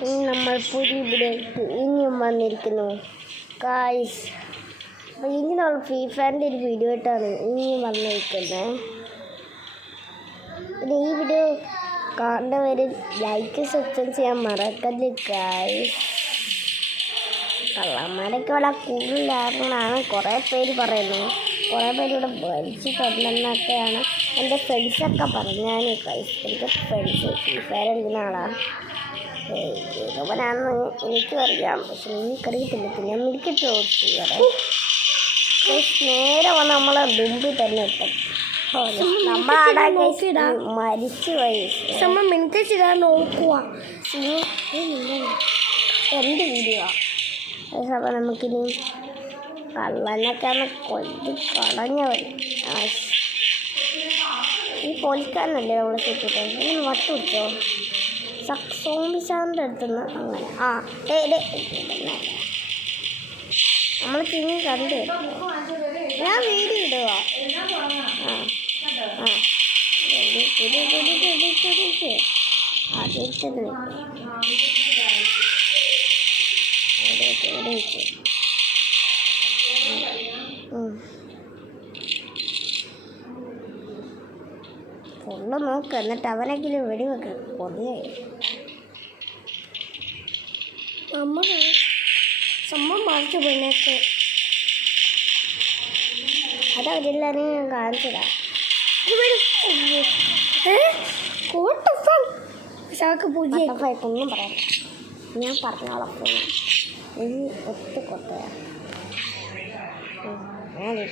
നമ്മൾ പുതിയതിലേക്ക് ഇനിയും വന്നിരിക്കുന്നു ഗായ്സ്. അപ്പോൾ ഇനി നമ്മൾ ഫ്രീ ഫയറിൻ്റെ ഒരു വീഡിയോ ആയിട്ടാണ് ഇനിയും വന്നിരിക്കുന്നത്. പിന്നെ ഈ വീഡിയോ കാണുന്നവർ ലൈക്ക് സബ്സ്ക്രൈബ് ചെയ്യാൻ മറക്കരുത് ഗായ്സ്. കള്ളന്മാരൊക്കെ വളരെ കൂടുതലാണെന്നാണ് കുറേ പേര് പറയുന്നത്. കുറേ പേര് ഇവിടെ വലിച്ചു തരണമെന്നൊക്കെയാണ് എൻ്റെ ഫ്രണ്ട്സൊക്കെ പറഞ്ഞാൽ ഗായ്സ്. എൻ്റെ ഫ്രണ്ട്സ് ഫ്രീ ഫയർ കളിക്കുന്ന ആളാണ്. ഏകവനാണെന്ന് എനിക്കും അറിയാം, പക്ഷെ എനിക്കറിയത്തില്ല. പിന്നെ മിനിക്കറ്റ് ചെയ്യാറ് നേരെ വന്ന് നമ്മളെ മുമ്പിൽ തന്നെ എത്തും. മരിച്ചു പോയി മിനിക്കറ്റിടാൻ നോക്കുക. എൻ്റെ വീഡിയോ അപ്പോൾ നമുക്കിനി കള്ളനൊക്കെ കൊല്ലി കളഞ്ഞവൻ ഈ പോലിക്കാരനല്ലേ നമ്മളെ ചുറ്റിട്ട് ഇങ്ങനെ വട്ട് പിടിച്ചോ സോംബിസാറിൻ്റെ അടുത്തുനിന്ന് അങ്ങനെ നമ്മൾ തിങ്ങി കണ്ടു. ഞാൻ വീഡിയോ ഇടുക. ഫുള്ള് നോക്ക്, എന്നിട്ട് അവനെങ്കിലും വെടിവെക്ക്. കൊല്ലേ സംഭവം മാറ്റി പിന്നേക്ക് അതവരെല്ലാവരും ഞാൻ കാണിച്ചതാ. ഒന്നും പറയാം, ഞാൻ പറഞ്ഞോളാം. ഒറ്റ കൊട്ടയാണ്.